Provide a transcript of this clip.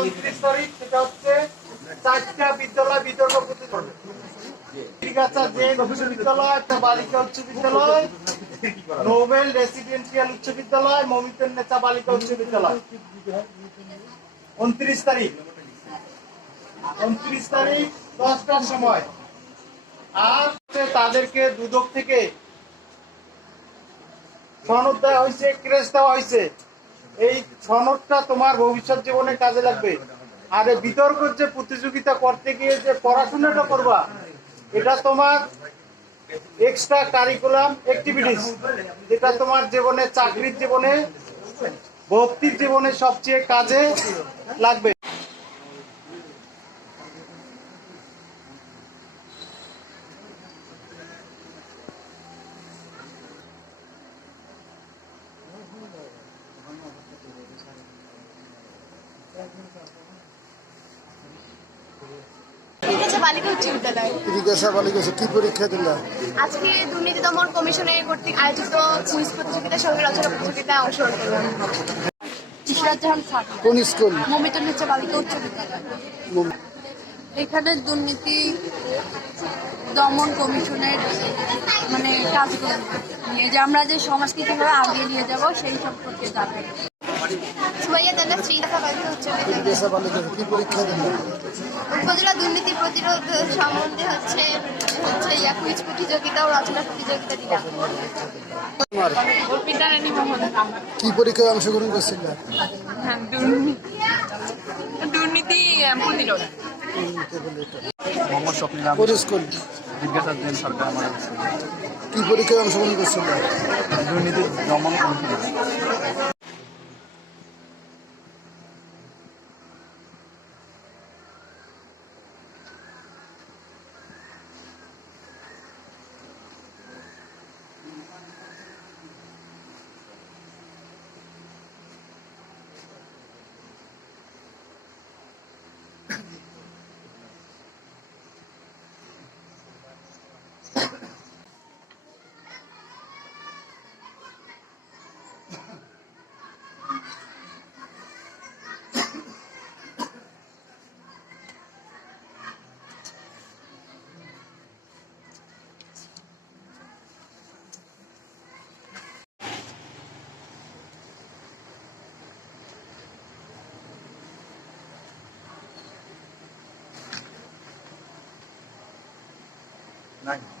29 তারিখ, সেটা হচ্ছে 4টা বিদ্যালয় বিতর্ক করতে পারবে। বিশ্ববিদ্যালয়, একটা বালিকা উচ্চ বিদ্যালয়, নোবেল রেসিডেন্সিয়াল উচ্চ বিদ্যালয়, মমিতুন নেতা বালিকা উচ্চ বিদ্যালয়। 29 তারিখ 10টার সময়। আর তাদেরকে দুদক থেকে সনদ দেওয়া হয়েছে, ক্রেস দেওয়া হয়েছে। এই সনদটা তোমার ভবিষ্যৎ জীবনে কাজে লাগবে। আর এই বিতর্কের যে প্রতিযোগিতা করতে গিয়ে যে পড়াশোনাটা করবা, এটা তোমার এক্সট্রা কারিকুলাম অ্যাক্টিভিটিস, যেটা তোমার জীবনে, চাকরির জীবনে, ভর্তির জীবনে সবচেয়ে কাজে লাগবে। কি পরীক্ষা দিলা? আজকে দুর্নীতি দমন কমিশনের কর্তৃক আয়োজিত কুইজ প্রতিযোগিতায় সঙ্গে রচনা প্রতিযোগিতায় অংশগ্রহণ করলাম। ইশরাত জাহান স্যার। কোন স্কুল? মমিতুন নেতা বালিকা উচ্চ বিদ্যালয়। এখানে দুর্নীতি দমন কমিশনের কাজগুলো নিয়ে যে আমরা যে সমাজকে কিভাবে আগিয়ে নিয়ে যাব সেই সম্পর্কে জানতে। কি পরীক্ষা দিলা? উপজেলা দুর্নীতি প্রতিরোধ সম্বন্ধে কুইজ প্রতিযোগিতা ও রচনা প্রতিযোগিতা দিলাম। কি পরীক্ষায় অংশগ্রহণ করছিল? দুর্নীতি প্রতিরোধ। মোহাম্মদ স্বপ্নিল স্কুল জিজ্ঞাসা সরকার আমার কি পরীক্ষায় অংশগ্রহণ করছিল? দুর্নীতি দমন কমিশন। Nine.